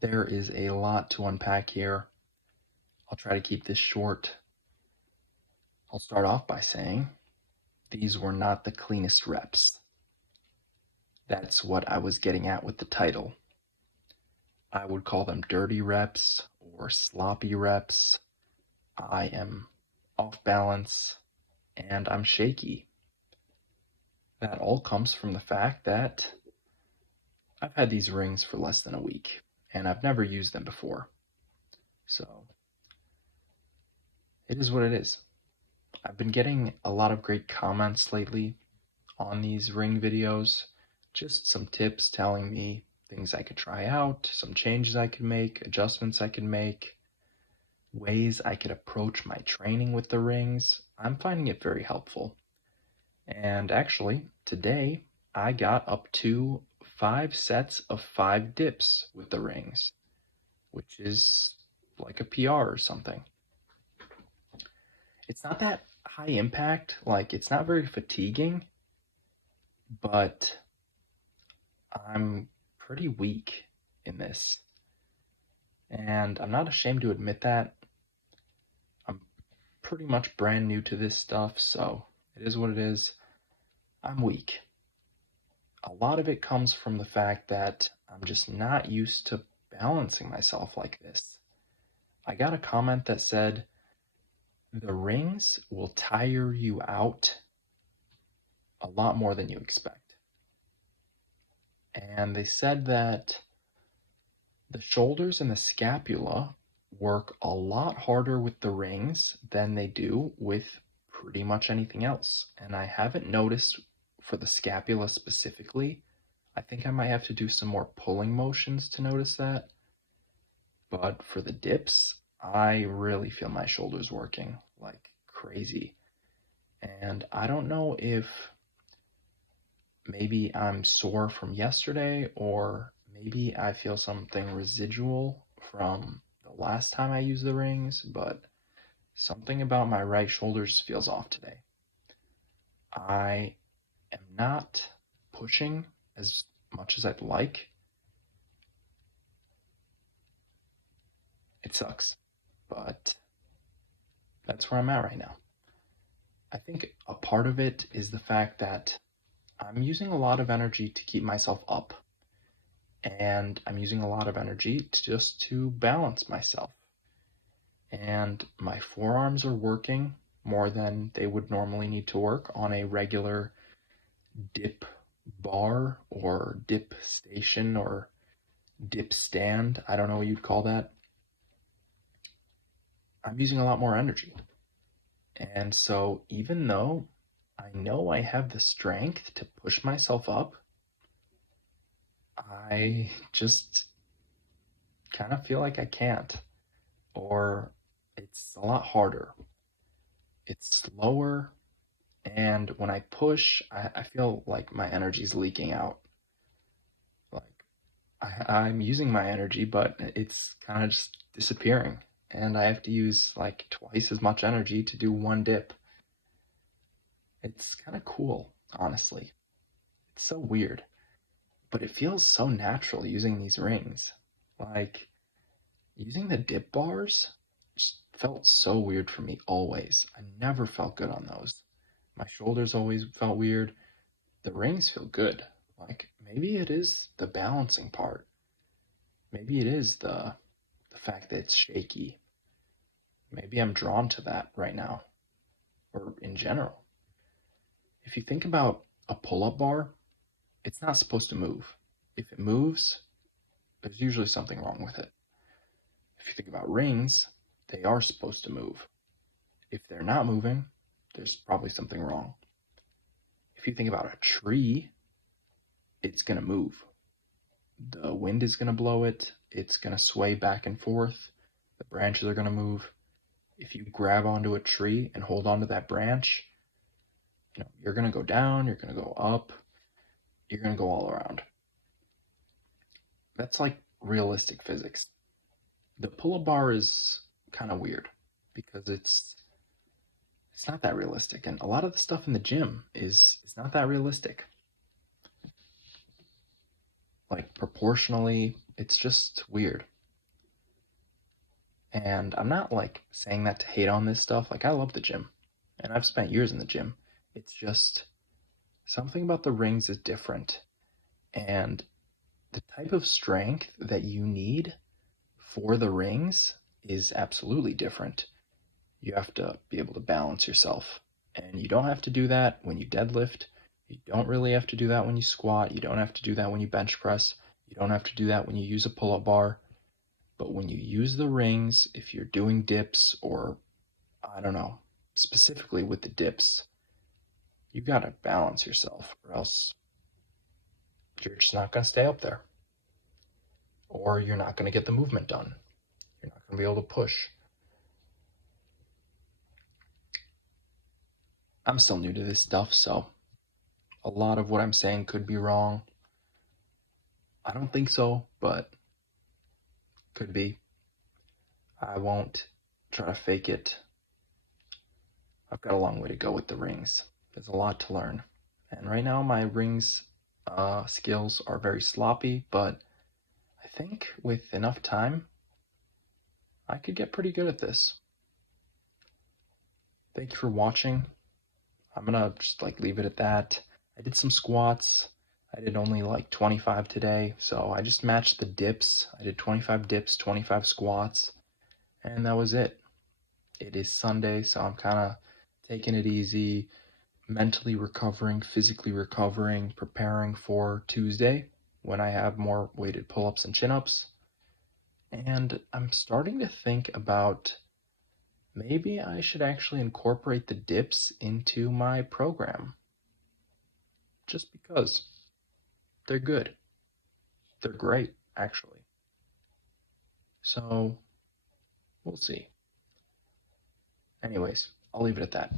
There is a lot to unpack here. I'll try to keep this short. I'll start off by saying these were not the cleanest reps. That's what I was getting at with the title. I would call them dirty reps or sloppy reps. I am off balance and I'm shaky. That all comes from the fact that I've had these rings for less than a week and I've never used them before. So it is what it is. I've been getting a lot of great comments lately on these ring videos, just some tips telling me things I could try out, some changes I could make, adjustments I could make, ways I could approach my training with the rings. I'm finding it very helpful. And actually, today I got up to 5 sets of 5 dips with the rings, which is like a PR or something. It's not that high impact, like it's not very fatiguing, but I'm pretty weak in this. And I'm not ashamed to admit that. I'm pretty much brand new to this stuff, so it is what it is. I'm weak. A lot of it comes from the fact that I'm just not used to balancing myself like this. I got a comment that said, the rings will tire you out a lot more than you expect. And they said that the shoulders and the scapula work a lot harder with the rings than they do with pretty much anything else. And I haven't noticed for the scapula specifically. I think I might have to do some more pulling motions to notice that. But for the dips, I really feel my shoulders working like crazy. And I don't know if maybe I'm sore from yesterday or maybe I feel something residual from the last time I used the rings, but something about my right shoulders feels off today. I am not pushing as much as I'd like. It sucks, but that's where I'm at right now. I think a part of it is the fact that I'm using a lot of energy to keep myself up, and I'm using a lot of energy just to balance myself. And my forearms are working more than they would normally need to work on a regular dip bar or dip station or dip stand. I don't know what you'd call that. I'm using a lot more energy. And so even though I know I have the strength to push myself up, I just kind of feel like I can't, or it's a lot harder. It's slower, and when I push, I feel like my energy's leaking out. Like I'm using my energy, but it's kind of just disappearing, and I have to use like twice as much energy to do one dip. It's kind of cool, honestly. It's so weird, but it feels so natural using these rings. Like using the dip bars just felt so weird for me always. I never felt good on those. My shoulders always felt weird. The rings feel good. Like maybe it is the balancing part. Maybe it is the fact that it's shaky. Maybe I'm drawn to that right now or in general. If you think about a pull-up bar, it's not supposed to move. If it moves, there's usually something wrong with it. If you think about rings, they are supposed to move. If they're not moving, there's probably something wrong. If you think about a tree, it's going to move. The wind is going to blow it, it's going to sway back and forth, the branches are going to move. If you grab onto a tree and hold onto that branch, you're going to go down, you're going to go up, you're going to go all around. That's like realistic physics. The pull-up bar is kind of weird because it's not that realistic, and a lot of the stuff in the gym is not that realistic. Like proportionally, It's just weird. And I'm not like saying that to hate on this stuff. Like, I love the gym and I've spent years in the gym. It's just something about the rings is different. And the type of strength that you need for the rings is absolutely different. You have to be able to balance yourself. And you don't have to do that when you deadlift. You don't really have to do that when you squat. You don't have to do that when you bench press. You don't have to do that when you use a pull up bar. But when you use the rings, if you're doing dips or, I don't know, specifically with the dips, you gotta balance yourself or else you're just not gonna stay up there. Or you're not gonna get the movement done. You're not gonna be able to push. I'm still new to this stuff, so a lot of what I'm saying could be wrong. I don't think so, but could be. I won't try to fake it. I've got a long way to go with the rings. There's a lot to learn. And right now, my rings skills are very sloppy, but I think with enough time, I could get pretty good at this. Thank you for watching. I'm gonna just like leave it at that. I did some squats. I did only like 25 today, so I just matched the dips. I did 25 dips, 25 squats, and that was it. It is Sunday, so I'm kind of taking it easy, mentally recovering, physically recovering, preparing for Tuesday when I have more weighted pull ups and chin ups. And I'm starting to think about maybe I should actually incorporate the dips into my program just because they're good. They're great, actually. So we'll see. Anyways, I'll leave it at that.